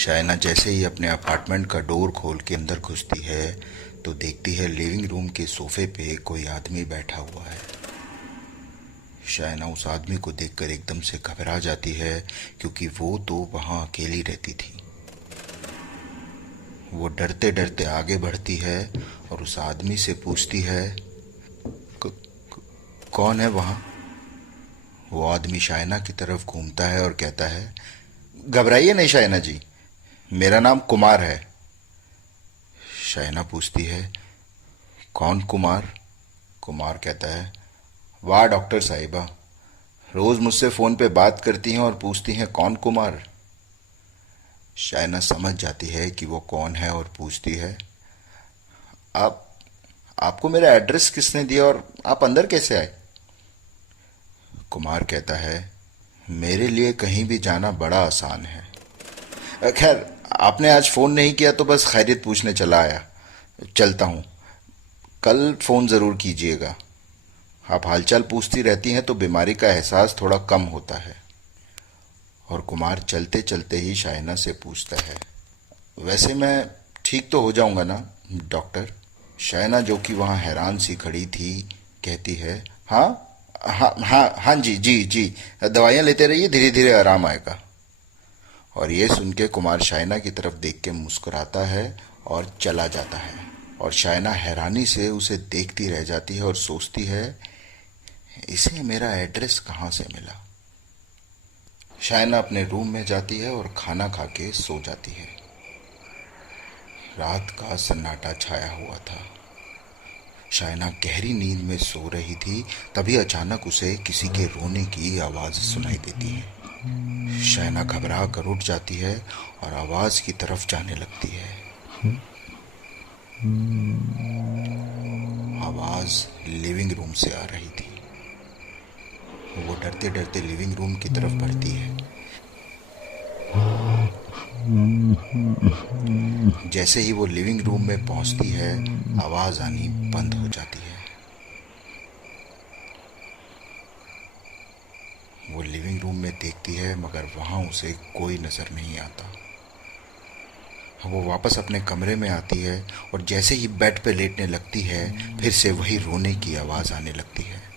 शायना जैसे ही अपने अपार्टमेंट का डोर खोल के अंदर घुसती है तो देखती है लिविंग रूम के सोफे पे कोई आदमी बैठा हुआ है। शायना उस आदमी को देखकर एकदम से घबरा जाती है क्योंकि वो तो वहां अकेली रहती थी। वो डरते डरते आगे बढ़ती है और उस आदमी से पूछती है, "क- कौन है वहां?" वो आदमी शायना की तरफ घूमता है और कहता है, "घबराइए नहीं शायना जी, मेरा नाम कुमार है।" शायना पूछती है, "कौन कुमार?" कुमार कहता है, "वाह डॉक्टर साहिबा, रोज मुझसे फोन पे बात करती हैं और पूछती हैं कौन कुमार?" शायना समझ जाती है कि वो कौन है और पूछती है, आप आपको मेरा एड्रेस किसने दिया और आप अंदर कैसे आए?" कुमार कहता है, मेरे लिए कहीं भी जाना बड़ा आसान है। खैर, आपने आज फोन नहीं किया तो बस खैरियत पूछने चला आया। चलता हूँ, कल फोन जरूर कीजिएगा। आप हालचाल पूछती रहती हैं तो बीमारी का एहसास थोड़ा कम होता है। और कुमार चलते चलते ही शायना से पूछता है, वैसे मैं ठीक तो हो जाऊंगा ना डॉक्टर? शायना जो कि वहाँ हैरान सी खड़ी थी कहती है, हाँ हाँ हाँ हाँ जी जी जी, दवाइयाँ लेते रहिए, धीरे धीरे आराम आएगा। और ये सुन के कुमार शायना की तरफ देख के मुस्कुराता है और चला जाता है। और शायना हैरानी से उसे देखती रह जाती है और सोचती है, इसे मेरा एड्रेस कहाँ से मिला। शायना अपने रूम में जाती है और खाना खा के सो जाती है। रात का सन्नाटा छाया हुआ था। शायना गहरी नींद में सो रही थी, तभी अचानक उसे किसी के रोने की आवाज सुनाई देती है। शायना घबरा कर उठ जाती है और आवाज की तरफ जाने लगती है। आवाज लिविंग रूम से आ रही थी। वो डरते डरते लिविंग रूम की तरफ बढ़ती है। जैसे ही वो लिविंग रूम में पहुंचती है, आवाज आनी बंद हो जाती है। वो लिविंग रूम में देखती है मगर वहां उसे कोई नजर नहीं आता। वो वापस अपने कमरे में आती है और जैसे ही बेड पे लेटने लगती है, फिर से वही रोने की आवाज आने लगती है।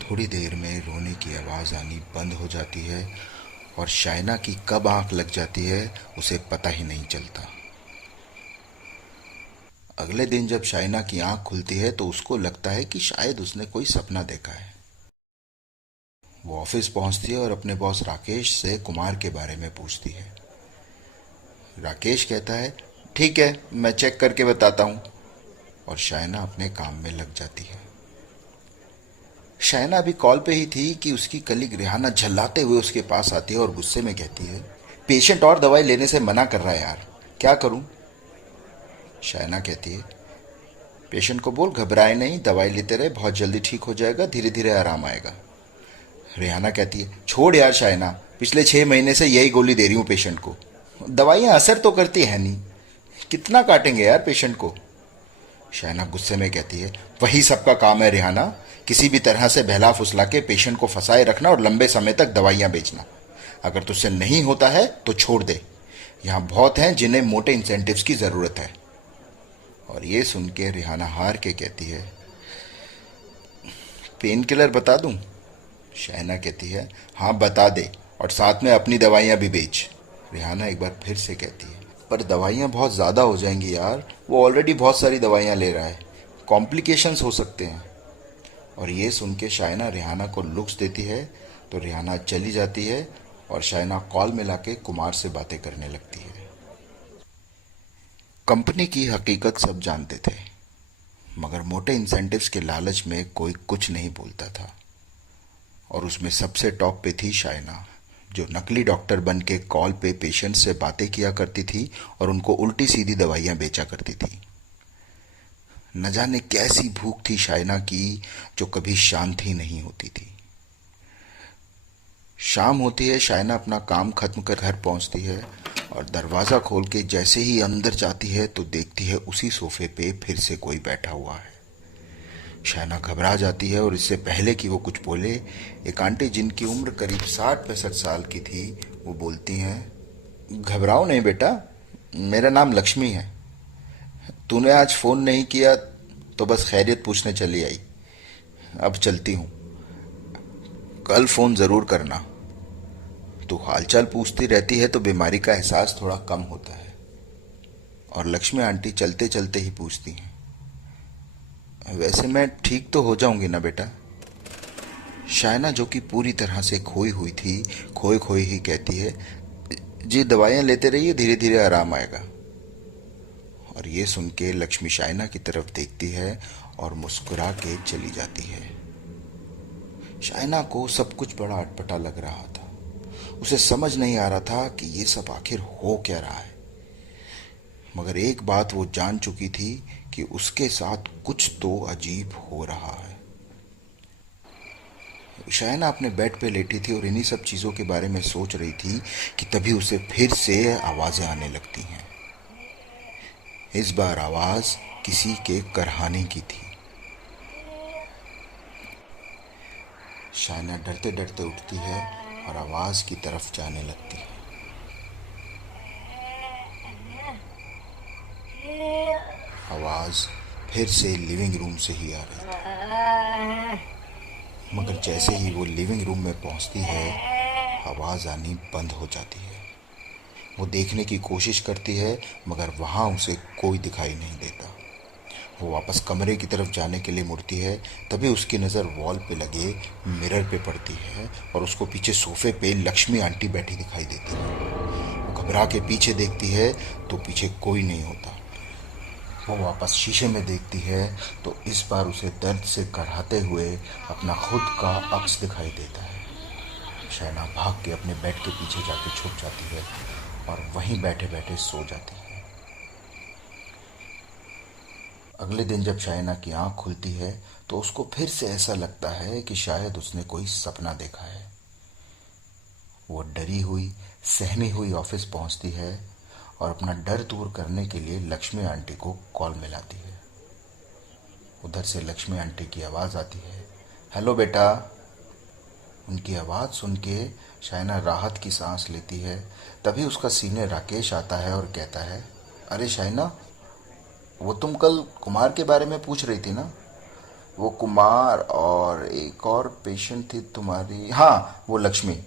थोड़ी देर में रोने की आवाज आनी बंद हो जाती है और शायना की कब आंख लग जाती है उसे पता ही नहीं चलता। अगले दिन जब शायना की आंख खुलती है तो उसको लगता है कि शायद उसने कोई सपना देखा है। वो ऑफिस पहुंचती है और अपने बॉस राकेश से कुमार के बारे में पूछती है। राकेश कहता है, ठीक है, मैं चेक करके बताता हूँ। और शायना अपने काम में लग जाती है। शायना अभी कॉल पे ही थी कि उसकी कलीग रेहाना झल्लाते हुए उसके पास आती है और गुस्से में कहती है, पेशेंट और दवाई लेने से मना कर रहा है यार, क्या करूं? शायना कहती है, पेशेंट को बोल घबराए नहीं, दवाई लेते रहे, बहुत जल्दी ठीक हो जाएगा, धीरे धीरे आराम आएगा। रेहाना कहती है, छोड़ यार शायना, पिछले 6 महीने से यही गोली दे रही हूँ पेशेंट को, दवाइयाँ असर तो करती है नहीं, कितना काटेंगे यार पेशेंट को? शायना गुस्से में कहती है, वही सबका काम है रेहाना, किसी भी तरह से बहला फुसला के पेशेंट को फंसाए रखना और लंबे समय तक दवाइयां बेचना। अगर तुझसे नहीं होता है तो छोड़ दे, यहाँ बहुत हैं जिन्हें मोटे इंसेंटिव्स की जरूरत है। और ये सुन के रेहाना हार के कहती है, पेन किलर बता दूं? शायना कहती है, हाँ बता दे, और साथ में अपनी दवाइयां भी बेच। रेहाना एक बार फिर से कहती है, पर दवाइयां बहुत ज़्यादा हो जाएंगी यार, वो ऑलरेडी बहुत सारी दवाइयां ले रहा है, कॉम्प्लिकेशंस हो सकते हैं। और ये सुन के शायना रेहाना को लुक्स देती है तो रेहाना चली जाती है और शायना कॉल मिला के कुमार से बातें करने लगती है। कंपनी की हकीकत सब जानते थे मगर मोटे इंसेंटिव्स के लालच में कोई कुछ नहीं बोलता था। और उसमें सबसे टॉप पे थी शायना, जो नकली डॉक्टर बन के कॉल पे पेशेंट से बातें किया करती थी और उनको उल्टी सीधी दवाइयां बेचा करती थी। न जाने कैसी भूख थी शायना की जो कभी शांत ही नहीं होती थी। शाम होती है, शायना अपना काम खत्म कर घर पहुंचती है और दरवाज़ा खोल के जैसे ही अंदर जाती है तो देखती है उसी सोफे पे फिर से कोई बैठा हुआ है। शायना घबरा जाती है और इससे पहले कि वो कुछ बोले, एक आंटी जिनकी उम्र करीब 60-65 साल की थी, वो बोलती हैं, घबराओ नहीं बेटा, मेरा नाम लक्ष्मी है। तूने आज फ़ोन नहीं किया तो बस खैरियत पूछने चली आई। अब चलती हूँ, कल फ़ोन ज़रूर करना। तू हालचाल पूछती रहती है तो बीमारी का एहसास थोड़ा कम होता है। और लक्ष्मी आंटी चलते चलते ही पूछती हैं, वैसे मैं ठीक तो हो जाऊंगी ना बेटा? शायना जो कि पूरी तरह से खोई हुई थी, खोई खोई ही कहती है, जी दवाइयाँ लेते रहिए, धीरे धीरे आराम आएगा। और ये सुन के लक्ष्मी शायना की तरफ देखती है और मुस्कुरा के चली जाती है। शायना को सब कुछ बड़ा अटपटा लग रहा था। उसे समझ नहीं आ रहा था कि ये सब आखिर हो क्या रहा है। मगर एक बात वो जान चुकी थी कि उसके साथ कुछ तो अजीब हो रहा है। शायना अपने बेड पे लेटी थी और इन्हीं सब चीज़ों के बारे में सोच रही थी कि तभी उसे फिर से आवाज़ें आने लगती हैं। इस बार आवाज़ किसी के करहाने की थी। शायना डरते डरते उठती है और आवाज़ की तरफ जाने लगती है। आवाज़ फिर से लिविंग रूम से ही आ रही थी। मगर जैसे ही वो लिविंग रूम में पहुंचती है, आवाज़ आनी बंद हो जाती है। वो देखने की कोशिश करती है मगर वहाँ उसे कोई दिखाई नहीं देता। वो वापस कमरे की तरफ जाने के लिए मुड़ती है, तभी उसकी नज़र वॉल पे लगे मिरर पे पड़ती है और उसको पीछे सोफे पे लक्ष्मी आंटी बैठी दिखाई देती है। वो घबरा के पीछे देखती है तो पीछे कोई नहीं होता। वो वापस शीशे में देखती है तो इस बार उसे दर्द से कराहते हुए अपना खुद का अक्स दिखाई देता है। शैना भाग के अपने बेड के पीछे जाके छुप जाती है और वहीं बैठे बैठे सो जाती है। अगले दिन जब शायना की आंख खुलती है तो उसको फिर से ऐसा लगता है कि शायद उसने कोई सपना देखा है। वो डरी हुई सहमी हुई ऑफिस पहुंचती है और अपना डर दूर करने के लिए लक्ष्मी आंटी को कॉल मिलाती है। उधर से लक्ष्मी आंटी की आवाज़ आती है, हेलो बेटा। उनकी आवाज़ सुन के शायना राहत की सांस लेती है। तभी उसका सीनियर राकेश आता है और कहता है, अरे शायना, वो तुम कल कुमार के बारे में पूछ रही थी ना? वो कुमार और एक और पेशेंट थी तुम्हारी, हाँ वो लक्ष्मी,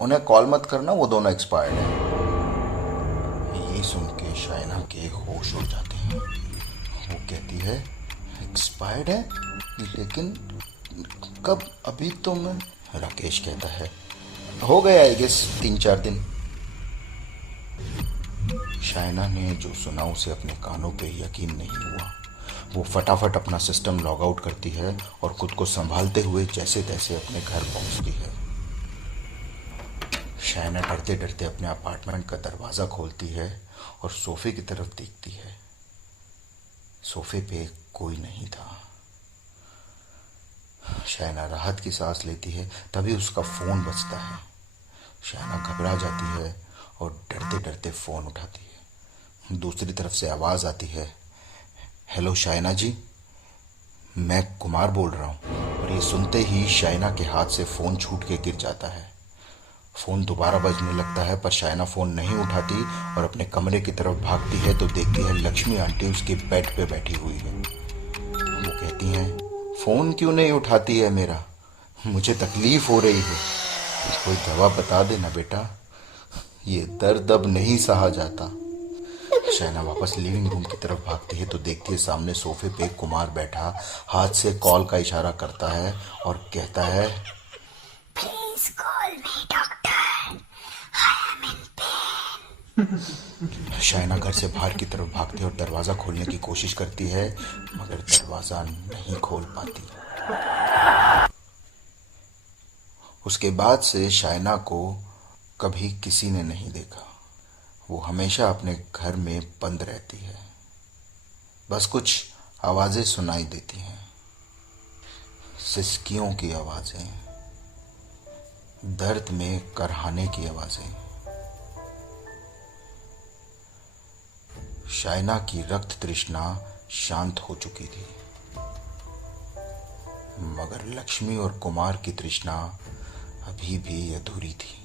उन्हें कॉल मत करना, वो दोनों एक्सपायर्ड हैं। ये सुन के शायना के होश उड़ जाते हैं। वो कहती है, एक्सपायर्ड है? लेकिन कब? अभी तो मैं। राकेश कहता है, हो गया आई गेस 3-4 दिन। शायना ने जो सुना उसे अपने कानों पे यकीन नहीं हुआ। वो फटाफट अपना सिस्टम लॉग आउट करती है और खुद को संभालते हुए जैसे तैसे अपने घर पहुंचती है। शायना डरते डरते अपने अपार्टमेंट का दरवाज़ा खोलती है और सोफे की तरफ देखती है। सोफे पे कोई नहीं था। शायना राहत की सांस लेती है, तभी उसका फ़ोन बजता है। शायना घबरा जाती है और डरते डरते फ़ोन उठाती है। दूसरी तरफ से आवाज़ आती है, हेलो शायना जी, मैं कुमार बोल रहा हूँ। और ये सुनते ही शायना के हाथ से फ़ोन छूट के गिर जाता है। फ़ोन दोबारा बजने लगता है पर शायना फ़ोन नहीं उठाती और अपने कमरे की तरफ भागती है तो देखती है लक्ष्मी आंटी उसके बेड पे बैठी हुई है। वो कहती हैं, फ़ोन क्यों नहीं उठाती है मेरा? मुझे तकलीफ़ हो रही है, कोई दवा बता देना बेटा, ये दर्द अब नहीं सहा जाता। शैना वापस लिविंग रूम की तरफ भागती है तो देखती है सामने सोफे पे कुमार बैठा हाथ से कॉल का इशारा करता है और कहता है, please call me doctor, I am in pain. Shaina घर से बाहर की तरफ भागती है और दरवाज़ा खोलने की कोशिश करती है मगर दरवाज़ा नहीं खोल पाती। उसके बाद से शायना को कभी किसी ने नहीं देखा। वो हमेशा अपने घर में बंद रहती है। बस कुछ आवाज़ें सुनाई देती हैं, सिसकियों की आवाज़ें, दर्द में करहाने की आवाज़ें। शायना की रक्त तृष्णा शांत हो चुकी थी। मगर लक्ष्मी और कुमार की तृष्णा अभी भी अधूरी थी।